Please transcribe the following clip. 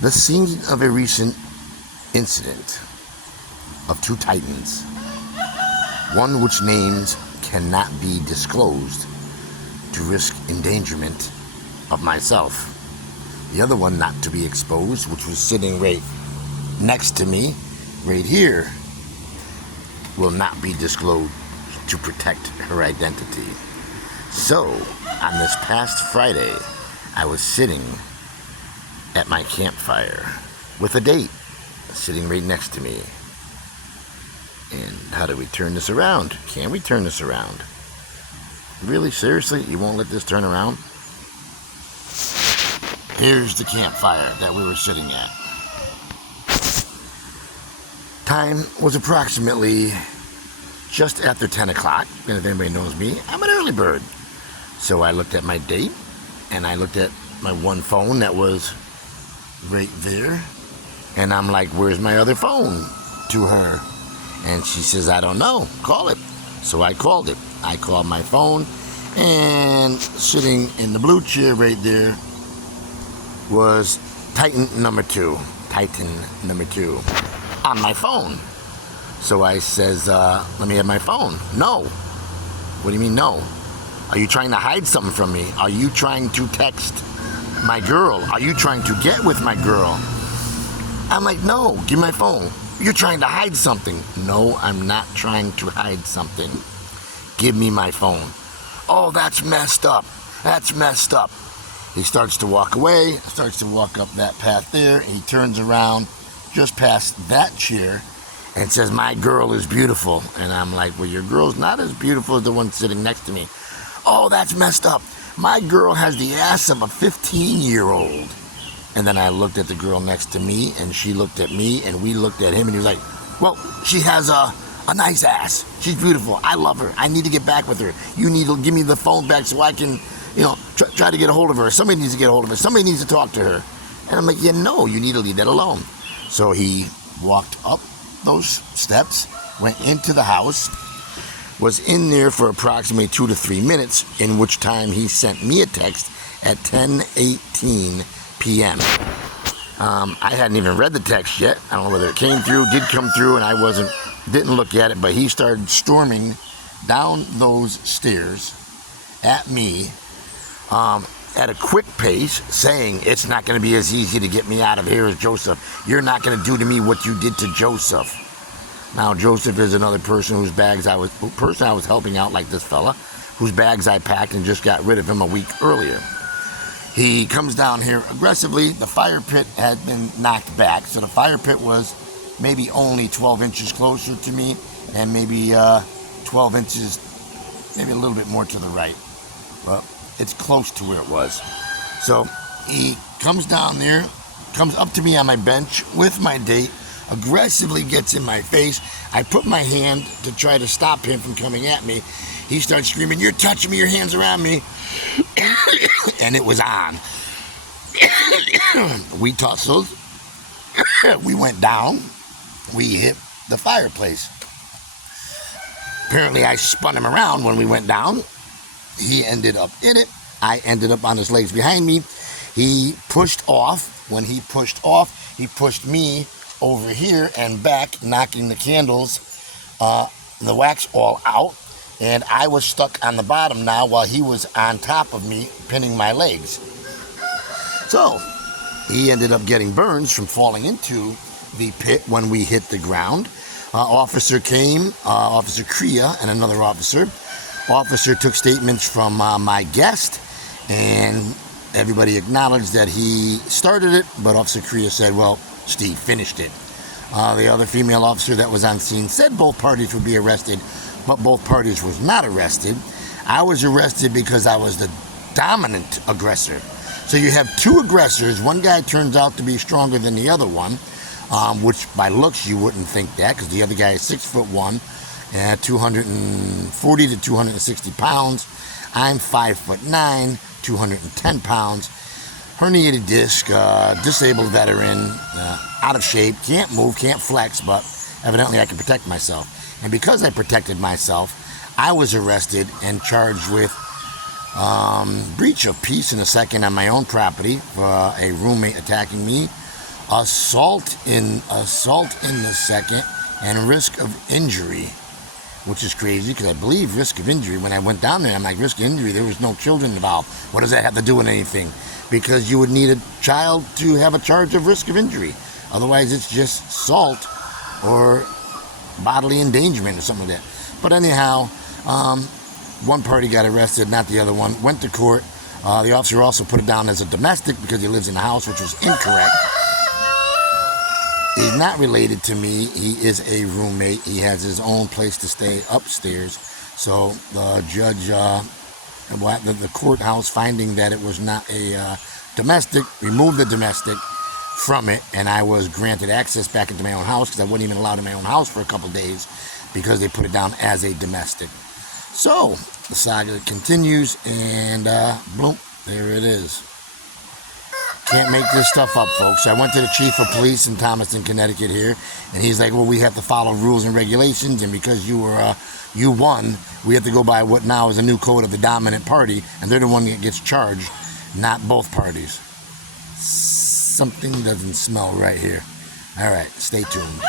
The scene of a recent incident of two titans, one which names cannot be disclosed to risk endangerment of myself. The other one not to be exposed, which was sitting right next to me, right here, will not be disclosed to protect her identity. So, on this past Friday, I was sitting at my campfire with a date sitting right next to me. And how do we turn this around? Can we turn this around? Really? Seriously? You won't let this turn around? Here's the campfire that we were sitting at. Time was approximately just after 10 o'clock. And if anybody knows me, I'm an early bird. So I looked at my date, and I looked at my one phone that was right there. And I'm like, where's my other phone? To her. And she says, I don't know. Call it. So I called it. I called my phone, and sitting in the blue chair right there was Titan number 2 on my phone. So I says, let me have my phone. No. What do you mean no? Are you trying to hide something from me? Are you trying to text my girl? Are you trying to get with my girl? I'm like, no, give me my phone. You're trying to hide something. No, I'm not trying to hide something. Give me my phone. Oh, that's messed up. That's messed up. He starts to walk away, starts to walk up that path there, and he turns around just past that chair and says, my girl is beautiful. And I'm like, well, your girl's not as beautiful as the one sitting next to me. Oh, that's messed up. My girl has the ass of a 15-year-old. And then I looked at the girl next to me, and she looked at me, and we looked at him, and he was like, well, she has a nice ass. She's beautiful. I love her. I need to get back with her. You need to give me the phone back so I can, try to get a hold of her. Somebody needs to get a hold of her. Somebody needs to talk to her. And I'm like, no, you need to leave that alone. So he walked up those steps, went into the house, was in there for approximately 2 to 3 minutes, in which time he sent me a text at 10:18 p.m. I hadn't even read the text yet. I don't know whether it came through, did come through, and I didn't look at it, but he started storming down those stairs at me at a quick pace, saying, it's not going to be as easy to get me out of here as Joseph. You're not going to do to me what you did to Joseph. Now, Joseph is another person whose bags I was helping out, like this fella, whose bags I packed and just got rid of him a week earlier. He comes down here aggressively. The fire pit had been knocked back, so the fire pit was maybe only 12 inches closer to me, and maybe 12 inches, maybe a little bit more to the right. Well, it's close to where it was. So he comes down there, comes up to me on my bench with my date, aggressively gets in my face. I put my hand to try to stop him from coming at me. He starts screaming, you're touching me, your hand's around me. And it was on. We tussled. We went down. We hit the fireplace. Apparently I spun him around when we went down. He ended up in it. I ended up on his legs behind me. He pushed off. When he pushed off, he pushed me over here and back, knocking the candles, the wax all out. And I was stuck on the bottom now while he was on top of me, pinning my legs. So he ended up getting burns from falling into the pit when we hit the ground. Officer came, Officer Kriya and another officer. Officer took statements from my guest, and everybody acknowledged that he started it, but Officer Kriya said, well, Steve finished it. The other female officer that was on scene said both parties would be arrested, but both parties was not arrested. I was arrested because I was the dominant aggressor. So you have two aggressors. One guy turns out to be stronger than the other one, which by looks you wouldn't think that, because the other guy is 6'1", 240 to 260 pounds. I'm 5'9", 210 pounds. Herniated disc, disabled veteran, out of shape, can't move, can't flex, but evidently I can protect myself. And because I protected myself, I was arrested and charged with breach of peace in a second on my own property for a roommate attacking me, assault in the second, and risk of injury, which is crazy because I believe risk of injury. When I went down there, I'm like, risk of injury. There was no children involved. What does that have to do with anything? Because you would need a child to have a charge of risk of injury. Otherwise, it's just assault or bodily endangerment or something like that. But anyhow, one party got arrested, not the other one. Went to court. The officer also put it down as a domestic because he lives in the house, which was incorrect. He's not related to me. He is a roommate. He has his own place to stay upstairs. So the judge, the courthouse, finding that it was not a domestic, removed the domestic from it, and I was granted access back into my own house because I wasn't even allowed in my own house for a couple days because they put it down as a domestic. So the saga continues, and boom, there it is. Can't make this stuff up, folks. I went to the chief of police in Thomaston, Connecticut here, and he's like, well, we have to follow rules and regulations, and because you won, we have to go by what now is a new code of the dominant party, and they're the one that gets charged, not both parties. Something doesn't smell right here. All right, stay tuned.